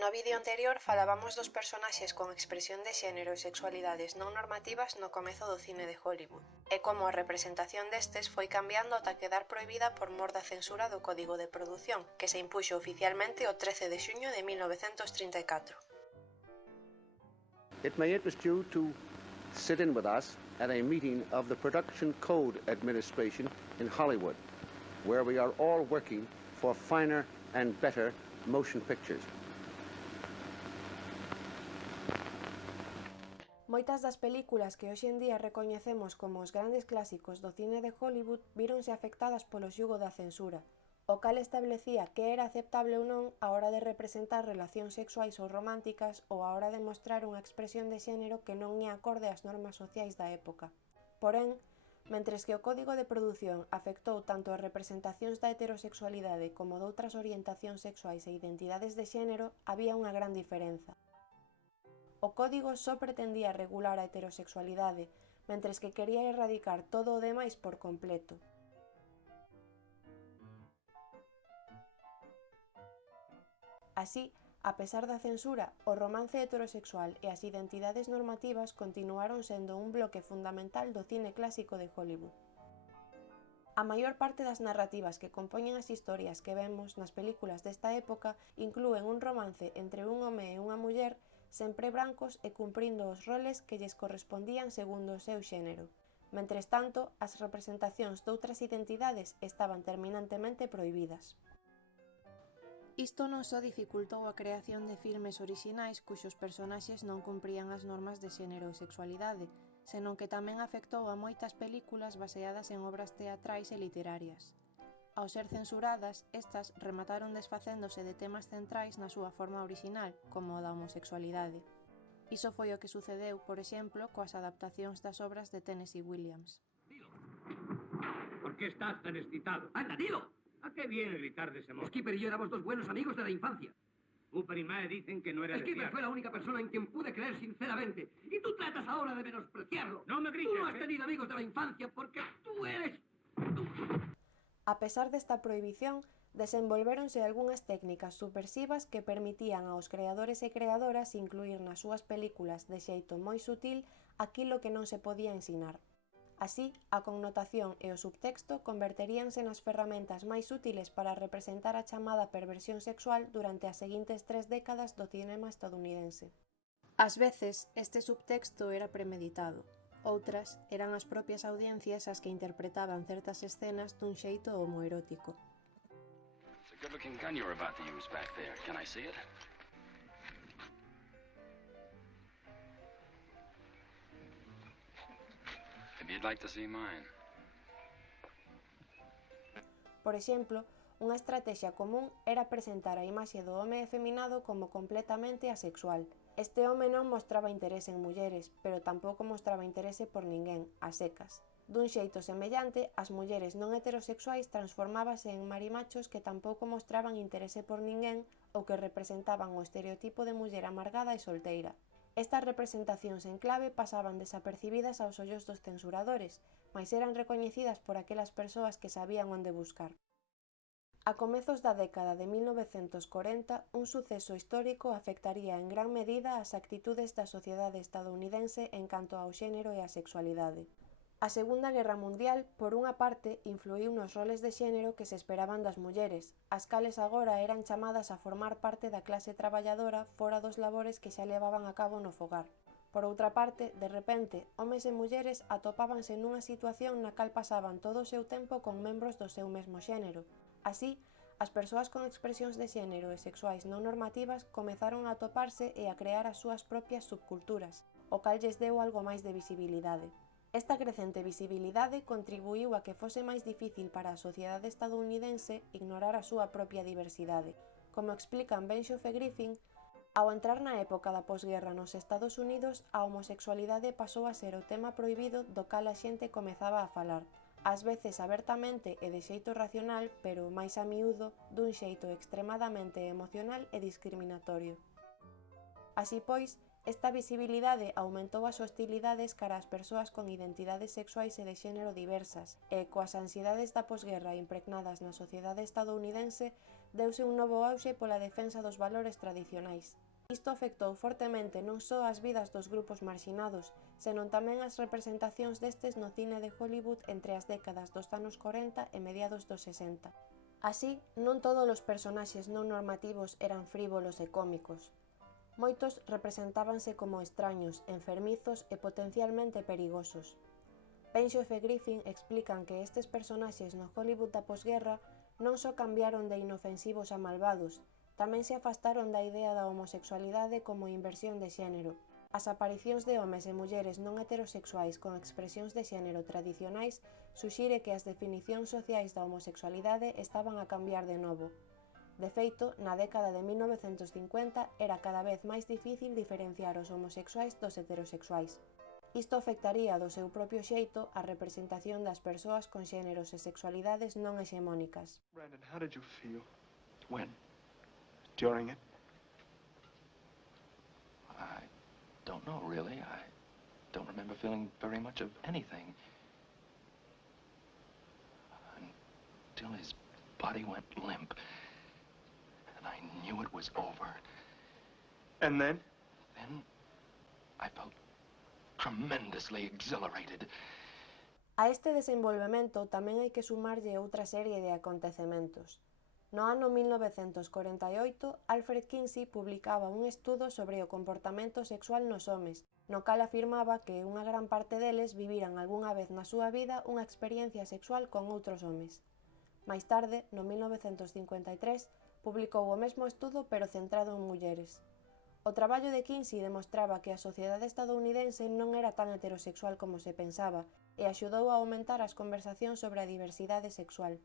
No vídeo anterior falábamos dos personaxes con expresión de xénero e sexualidades non normativas no comezo do cine de Hollywood, e como a representación destes foi cambiando ata quedar prohibida por mor da censura do Código de Produción, que se impuxo oficialmente o 13 de xuño de 1934. It may interest you to sit in with us at a meeting of the Production Code Administration in Hollywood, where we are all working for finer and better motion pictures. Moitas das películas que hoxe en día recoñecemos como os grandes clásicos do cine de Hollywood víronse afectadas polo xugo da censura, o cal establecía que era aceptable ou non a hora de representar relacións sexuais ou románticas ou a hora de mostrar unha expresión de xénero que non é acorde ás normas sociais da época. Porén, mentres que o Código de Produción afectou tanto as representacións da heterosexualidade como doutras orientacións sexuais e identidades de xénero, había unha gran diferenza. O código só pretendía regular a heterosexualidade, mentres que quería erradicar todo o demais por completo. Así, a pesar da censura, o romance heterosexual e as identidades normativas continuaron sendo un bloque fundamental do cine clásico de Hollywood. A maior parte das narrativas que compoñen as historias que vemos nas películas desta época inclúen un romance entre un home e unha muller sempre brancos e cumprindo os roles que lles correspondían segundo o seu xénero. Mentres tanto, as representacións doutras identidades estaban terminantemente prohibidas. Isto non só dificultou a creación de filmes orixinais cuxos personaxes non cumprían as normas de xénero e sexualidade, senón que tamén afectou a moitas películas baseadas en obras teatrais e literarias. Ao ser censuradas, estas remataron desfacéndose de temas centrais na súa forma orixinal, como o da homosexualidade. Iso foi o que sucedeu, por exemplo, coas adaptacións das obras de Tennessee Williams. Dilo. ¿Por qué estás tan excitado? ¡Anda, dilo! ¿A qué viene gritar de ese modo? Skipper y yo éramos dos buenos amigos de la infancia. Cooper y Mae dicen que no era Skipper fue la única persona en quien pude creer sinceramente. Y tú tratas ahora de menospreciarlo. No me grites. Tú no has tenido amigos de la infancia porque tú eres... A pesar desta prohibición, desenvolvéronse algunhas técnicas subversivas que permitían aos creadores e creadoras incluir nas súas películas de xeito moi sutil aquilo que non se podía ensinar. Así, a connotación e o subtexto converteríanse nas ferramentas máis útiles para representar a chamada perversión sexual durante as seguintes 3 décadas do cinema estadounidense. Ás veces, este subtexto era premeditado. Outras eran as propias audiencias as que interpretaban certas escenas dun xeito homoerótico. It's a good-looking gun you're about to use back there. Can I see it? Maybe you'd like to see mine. Por exemplo, unha estrategia común era presentar a imaxe do home efeminado como completamente asexual. Este home non mostraba interese en mulleres, pero tampouco mostraba interese por ninguén, a secas. Dun xeito semellante, as mulleres non heterosexuais transformábase en marimachos que tampouco mostraban interese por ninguén ou que representaban o estereotipo de muller amargada e solteira. Estas representacións en clave pasaban desapercibidas aos ollos dos censuradores, mais eran recoñecidas por aquelas persoas que sabían onde buscar. A comezos da década de 1940, un suceso histórico afectaría en gran medida as actitudes da sociedade estadounidense en canto ao xénero e á sexualidade. A Segunda Guerra Mundial, por unha parte, influíu nos roles de xénero que se esperaban das mulleres, as cales agora eran chamadas a formar parte da clase traballadora fora dos labores que xa levaban a cabo no fogar. Por outra parte, de repente, homes e mulleres atopábanse nunha situación na cal pasaban todo o seu tempo con membros do seu mesmo xénero. Así, as persoas con expresións de xénero e sexuais non normativas comezaron a atoparse e a crear as súas propias subculturas, o cal lles deu algo máis de visibilidade. Esta crecente visibilidade contribuíu a que fose máis difícil para a sociedade estadounidense ignorar a súa propia diversidade. Como explican Benioff e Griffin, ao entrar na época da posguerra nos Estados Unidos, a homosexualidade pasou a ser o tema prohibido do cal a xente comezaba a falar, ás veces abertamente e de xeito racional, pero máis a miúdo, dun xeito extremadamente emocional e discriminatorio. Así pois, esta visibilidade aumentou as hostilidades cara ás persoas con identidades sexuais e de xénero diversas, e coas ansiedades da posguerra impregnadas na sociedade estadounidense, deuse un novo auxe pola defensa dos valores tradicionais. Isto afectou fortemente non só as vidas dos grupos marxinados, senón tamén as representacións destes no cine de Hollywood entre as décadas dos anos 40 e mediados dos 60. Así, non todos os personaxes non normativos eran frívolos e cómicos. Moitos representábanse como extraños, enfermizos e potencialmente perigosos. Benioff e Griffin explican que estes personaxes no Hollywood da posguerra non só cambiaron de inofensivos a malvados, tamén se afastaron da idea da homosexualidade como inversión de xénero. As aparicións de homes e mulleres non heterosexuais con expresións de xénero tradicionais suxire que as definicións sociais da homosexualidade estaban a cambiar de novo. De feito, na década de 1950 era cada vez máis difícil diferenciar os homosexuais dos heterosexuais. Isto afectaría do seu propio xeito a representación das persoas con xéneros e sexualidades non hexemónicas. Brandon, how did you feel? When? During it? I don't know, really. I don't remember feeling very much of anything. Until his body went limp. And I knew it was over. And then? Then I felt tremendously exhilarated. A este desenvolvemento tamén hai que sumarlle outra serie de acontecementos. No ano 1948, Alfred Kinsey publicaba un estudo sobre o comportamento sexual nos homes, no cal afirmaba que unha gran parte deles viviran algunha vez na súa vida unha experiencia sexual con outros homes. Máis tarde, no 1953, publicou o mesmo estudo pero centrado en mulleres. O traballo de Kinsey demostraba que a sociedade estadounidense non era tan heterosexual como se pensaba e axudou a aumentar as conversacións sobre a diversidade sexual.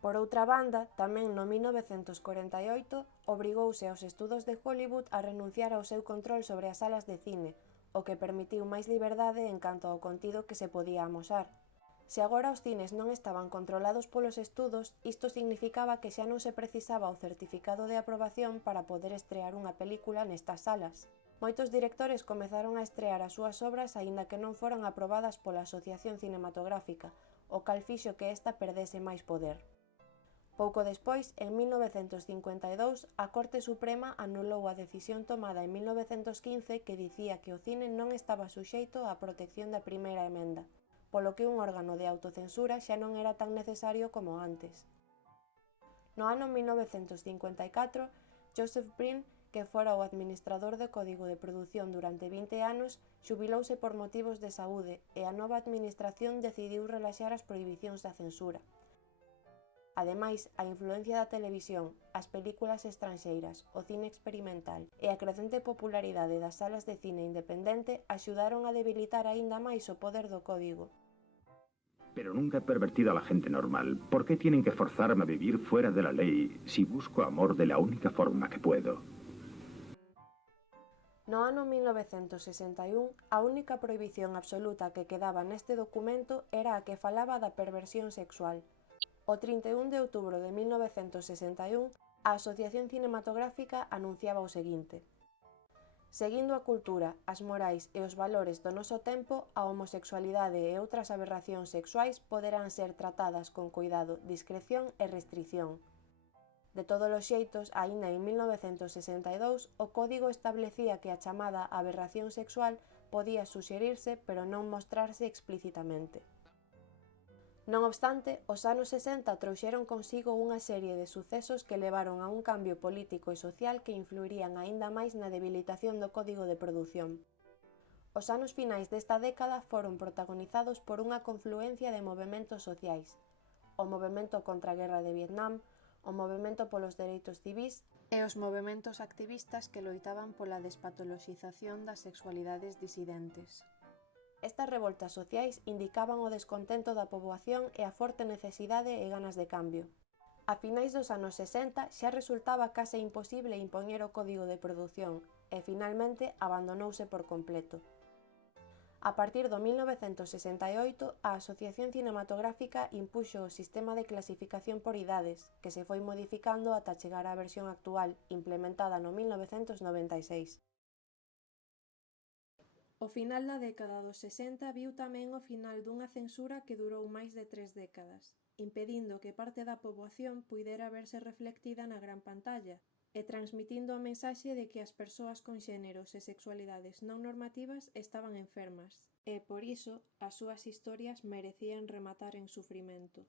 Por outra banda, tamén no 1948 obrigouse aos estudos de Hollywood a renunciar ao seu control sobre as salas de cine, o que permitiu máis liberdade en canto ao contido que se podía amosar. Se agora os cines non estaban controlados polos estudos, isto significaba que xa non se precisaba o certificado de aprobación para poder estrear unha película nestas salas. Moitos directores comezaron a estrear as súas obras aínda que non foran aprobadas pola Asociación Cinematográfica, o cal fixo que esta perdese máis poder. Pouco despois, en 1952, a Corte Suprema anulou a decisión tomada en 1915 que dicía que o cine non estaba suxeito á protección da primeira emenda, polo que un órgano de autocensura xa non era tan necesario como antes. No ano 1954, Joseph Brin, que fora o administrador do Código de Produción durante 20 anos, xubilouse por motivos de saúde e a nova administración decidiu relaxar as prohibicións da censura. Ademais, a influencia da televisión, as películas estranxeiras, o cine experimental e a crecente popularidade das salas de cine independente axudaron a debilitar aínda máis o poder do código. Pero nunca he pervertido a la gente normal. ¿Por qué tienen que forzarme a vivir fuera de la ley si busco amor de la única forma que puedo? No ano 1961, a única prohibición absoluta que quedaba neste documento era a que falaba da perversión sexual. O 31 de outubro de 1961, a Asociación Cinematográfica anunciaba o seguinte: seguindo a cultura, as morais e os valores do noso tempo, a homosexualidade e outras aberracións sexuais poderán ser tratadas con cuidado, discreción e restrición. De todos os xeitos, aínda en 1962, o Código establecía que a chamada aberración sexual podía suxerirse pero non mostrarse explícitamente. Non obstante, os anos 60 trouxeron consigo unha serie de sucesos que levaron a un cambio político e social que influirían aínda máis na debilitación do Código de Produción. Os anos finais desta década foron protagonizados por unha confluencia de movementos sociais: o movemento contra a guerra de Vietnam, o movemento polos dereitos civís e os movementos activistas que loitaban pola despatoloxización das sexualidades disidentes. Estas revoltas sociais indicaban o descontento da poboación e a forte necesidade e ganas de cambio. A finais dos anos 60 xa resultaba case imposible impoñer o Código de Produción e finalmente abandonouse por completo. A partir do 1968, a Asociación Cinematográfica impuxo o sistema de clasificación por idades, que se foi modificando ata chegar á versión actual, implementada no 1996. O final da década dos 60 viu tamén o final dunha censura que durou máis de 3 décadas, impedindo que parte da poboación puidera verse reflectida na gran pantalla, e transmitindo a mensaxe de que as persoas con xéneros e sexualidades non normativas estaban enfermas, e, por iso, as súas historias merecían rematar en sufrimento.